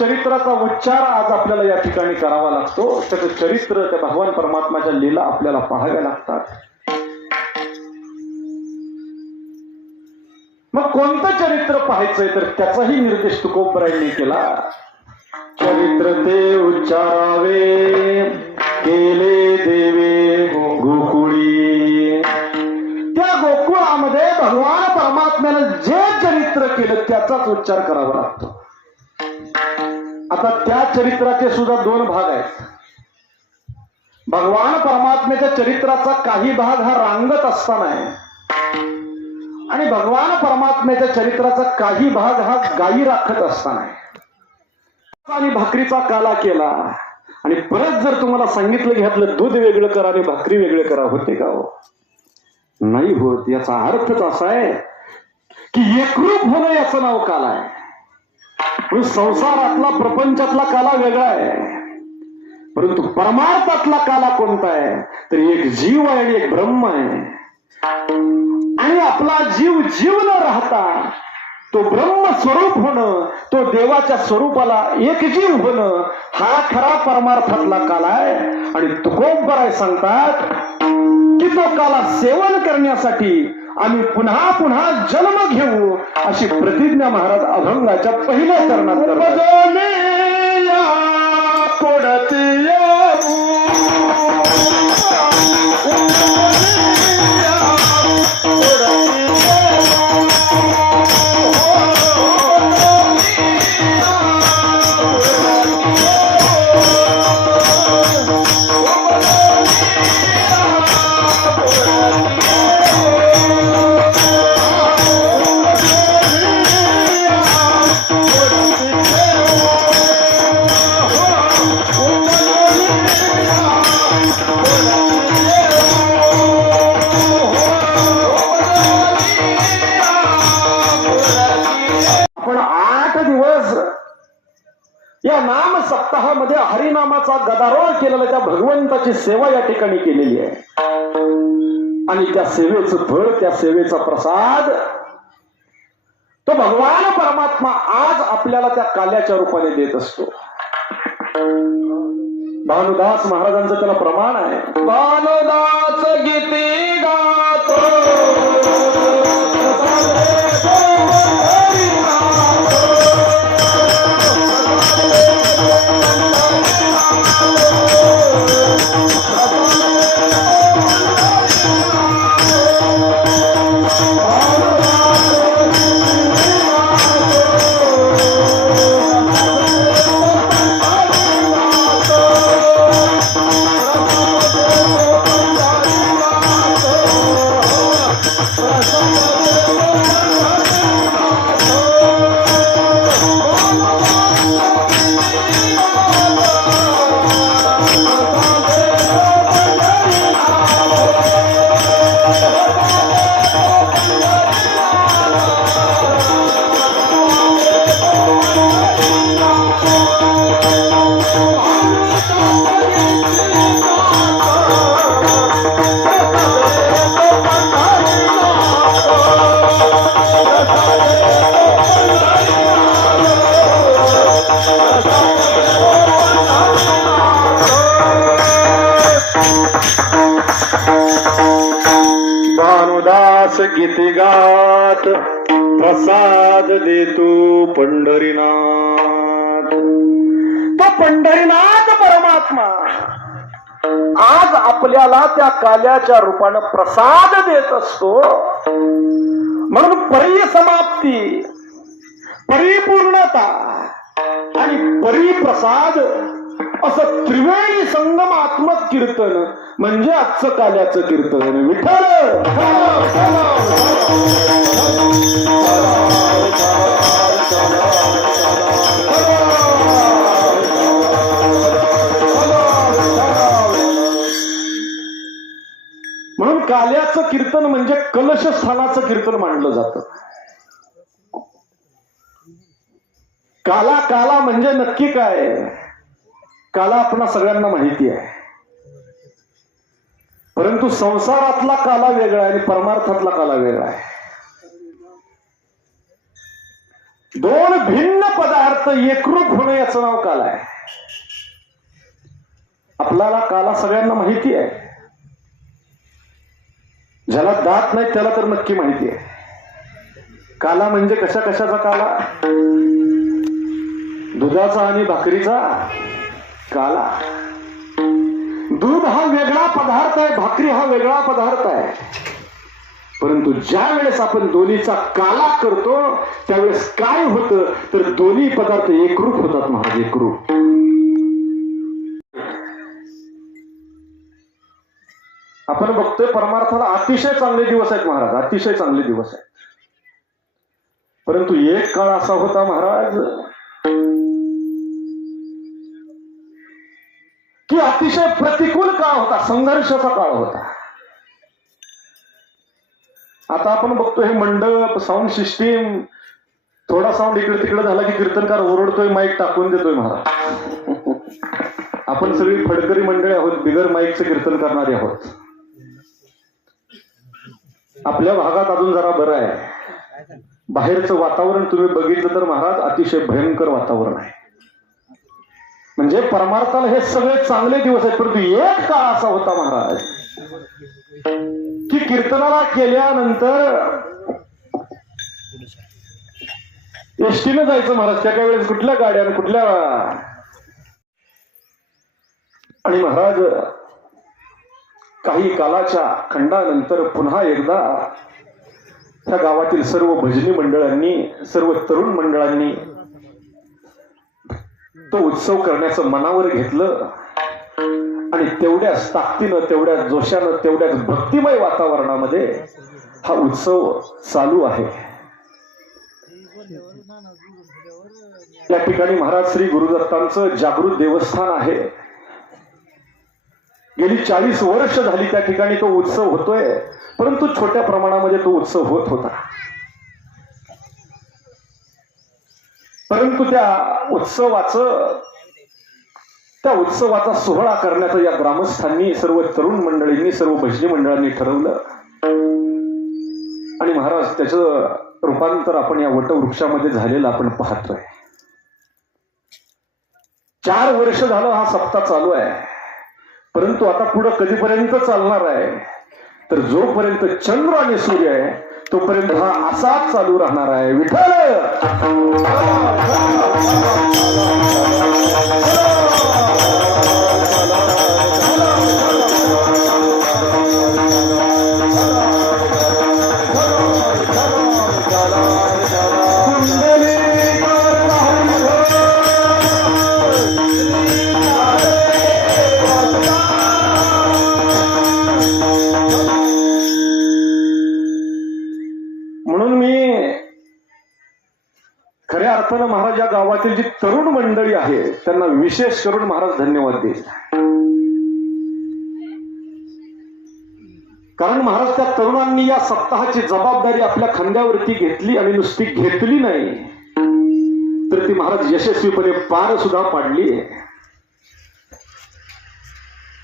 चरित्राचा उच्चार आज आपल्याला या ठिकाणी करावा लागतो. त्याचं चरित्र त्या भगवान परमात्माच्या लीला आपल्याला पाहाव्या लागतात. मग कोणतं चरित्र पाहायचंय? तर त्याचाही निर्देश तुकोबरायांनी केला. चरित्र ते उच्चारावे केले देवे गोकुळी. त्या गोकुळामध्ये भगवान परमात्म्यानं जे चरित्र केलं त्याचाच उच्चार करावा लागतो. आता त्या चरित्राचे सुद्धा दोन भाग आहेत. भगवान परमात्म्याच्या चरित्राचा काही भाग हा रांगत असताना आहे. आणि भगवान परमात्म्याच्या चरित्राचा काही भाग हा गायी राखत असताना आहे. आणि भाकरीचा काला केला. आणि परत जर तुम्हाला सांगितलं की ह्यातलं दूध वेगळं करा आणि भाकरी वेगळं करा होते का हो? नाही होत. याचा अर्थच असा आहे की एकरूप होणं याचं नाव काला आहे. संसारातला प्रपंचातला काला वेगळा आहे. परंतु परमार्थातला काला कोणता आहे? तर एक जीव आहे आणि एक ब्रह्म आहे. आणि आपला जीव जीव न राहता तो ब्रह्म स्वरूप होणं तो देवाच्या स्वरूपाला एक जीव होणं हा खरा परमार्थातला काला आहे. आणि तुकोबराय सांगतात की सेवन करण्यासाठी आम्ही पुन्हा पुन्हा जन्म घेऊ अशी प्रतिज्ञा महाराज अभंगाच्या पहिल्या चरणात आपण आठ दिवस या नाम सप्ताहामध्ये हरिनामाचा गदारोळ केलेला त्या भगवंताची सेवा या ठिकाणी केलेली आहे. आणि त्या सेवेचं फळ त्या सेवेचा प्रसाद तो भगवान परमात्मा आज आपल्याला त्या काल्याच्या रूपाने देत असतो. भानुदास महाराजांचं त्याला प्रमाण आहे भानुदास गीती गातो भानुदास गीती गात. प्रसाद देतो पंढरीनाथ. तो पंढरीनाथ परमात्मा. आज आपल्याला त्या काल्याच्या रूपानं प्रसाद देत असतो. म्हणून परिसमाप्ती परिपूर्णता आणि परिप्रसाद असं त्रिवेणी संगम आत्मक कीर्तन म्हणजे आजचं काल्याचं कीर्तन. विठ्ठल! म्हणून काल्याचं कीर्तन म्हणजे कलशस्थानाचं कीर्तन मांडलं जात. काला काला म्हणजे नक्की काय? काला आपणा सगळ्यांना माहिती आहे. परंतु संसारातला काला वेगळा आहे आणि परमार्थातला काला वेगळा आहे. दोन भिन्न पदार्थ एकरूप होणं याचं नाव काला आहे. आपल्याला काला सगळ्यांना माहिती आहे. ज्याला दात नाही त्याला तर नक्की माहिती आहे. काला म्हणजे कशा कशाचा काला? दुधाचा आणि भाकरीचा? काला. दूध हा वेगळा पदार्थ आहे भाकरी हा वेगळा पदार्थ आहे. परंतु ज्या वेळेस आपण दोन्हीचा काला करतो त्यावेळेस काय होतं? तर दोन्ही पदार्थ एकरूप होतात महाराज एकरूप. आपण बघतोय परमार्थाला अतिशय चांगले दिवस आहेत महाराज. अतिशय चांगले दिवस आहेत. परंतु एक काळ असा होता महाराज की अतिशय प्रतिकूल काळ होता संघर्षाचा काळ होता. आता आपण बघतो हे मंडप साऊंड सिस्टीम थोडा साऊंड इकडे तिकडे झाला की कीर्तनकार ओरडतोय माईक टाकून देतोय महाराज. आपण सगळी फडकरी मंडळी आहोत बिगर माईकचं कीर्तन करणारे आहोत. आपल्या भागात अजून जरा बरं आहे. बाहेरचं वातावरण तुम्ही बघितलं तर महाराज अतिशय भयंकर वातावरण आहे. म्हणजे परमार्थाला हे सगळे चांगले दिवस आहेत परंतु एक काळ असा होता महाराज की कीर्तनाला केल्यानंतर एसटीनं जायचं महाराज त्या काही वेळेस कुठल्या गाड्या आणि कुठल्या आणि महाराज काही कालाच्या खंडानंतर पुन्हा एकदा त्या गावातील सर्व भजनी मंडळांनी सर्व तरुण मंडळांनी तो उत्सव करण्याचं मनावर घेतलं आणि तेवढ्याच ताकदीनं तेवढ्याच जोशानं तेवढ्याच भक्तिमय वातावरणामध्ये हा उत्सव चालू आहे. या ठिकाणी महाराज श्री गुरुदत्तांचं जागृत देवस्थान आहे. गेली चाळीस वर्ष झाली त्या ठिकाणी तो उत्सव होतोय परंतु छोट्या प्रमाणामध्ये तो उत्सव होत होता. परंतु त्या उत्सवाचं त्या उत्सवाचा सोहळा करण्याचं या ग्रामस्थांनी सर्व तरुण मंडळींनी सर्व भजनी मंडळांनी ठरवलं. आणि महाराज त्याचं रूपांतर आपण या वटवृक्षामध्ये झालेलं आपण पाहतोय. चार वर्ष झालं हा सप्ताह चालू आहे. परंतु आता पुढं कधीपर्यंत चालणार आहे? तर जोपर्यंत चंद्र आणि सूर्य आहे तोपर्यंत हा असाच चालू राहणार आहे. विठ्ठल! जी तरुण मंडळी आहे त्यांना विशेष करून महाराज धन्यवाद देईल कारण महाराज त्या तरुणांनी या सप्ताहाची जबाबदारी आपल्या खांद्यावरती घेतली आणि नुसती घेतली नाही तर ती महाराज यशस्वीपणे पार सुद्धा पाडली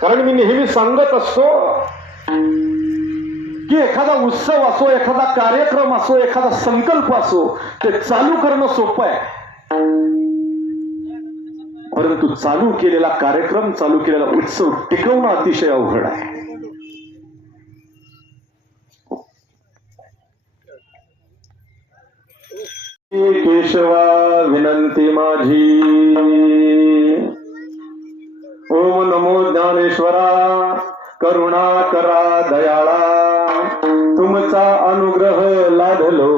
कारण मी नेहमी सांगत असतो की एखादा उत्सव असो एखादा कार्यक्रम असो एखादा संकल्प असो ते चालू करणं सोपं आहे. परंतु चालू केलेला कार्यक्रम चालू केलेला उत्सव टिकवणं अतिशय अवघड आहे. केशवा विनंती माझी. ओम नमो ज्ञानेश्वरा करुणा करा दयाळा. तुमचा अनुग्रह लाभलो.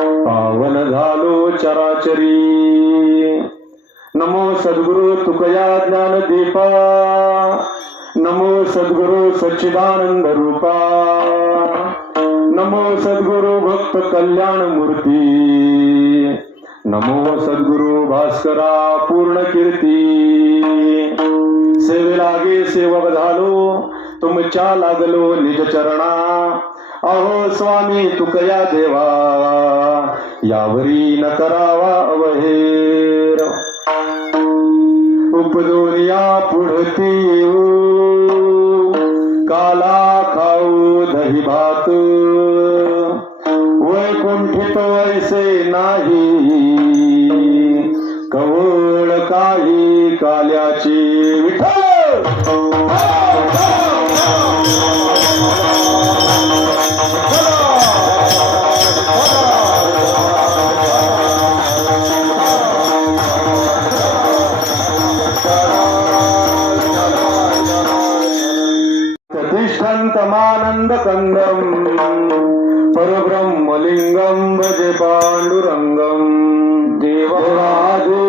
पावन झालो चराचरी. नमो सद्गुरु तुकया ज्ञान दीपा नमो सद्गुरु सच्चिदानंद रूपा। नमो सद्गुरु भक्त कल्याण मूर्ती। नमो सद्गुरु भास्करा पूर्ण कीर्ती। सेवेलागे सेवक झालो तुमच्या लागलो निज चरणा। अहो स्वामी तुकया देवा यावरी न करावा अवहेर। उपदून पुढती येऊ काला खाऊ दही भात. वैकुंठित ऐसे नाही. कवळ काही काल्याची పరమానంద కందం పరబ్రహ్మలింగం భజ పాండురంగం దేవరాజు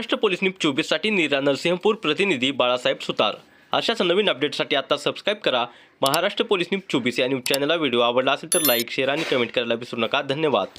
महाराष्ट्र पोलीस न्यूज चोवीससाठी नीरा नरसिंहपूर प्रतिनिधी बाळासाहेब सुतार. अशाच नवीन अपडेटसाठी आता सबस्क्राईब करा. महाराष्ट्र पोलीस न्यूज चोवीस या न्यूज चॅनलला व्हिडिओ आवडला असेल तर लाईक शेअर आणि कमेंट करायला विसरू नका. धन्यवाद.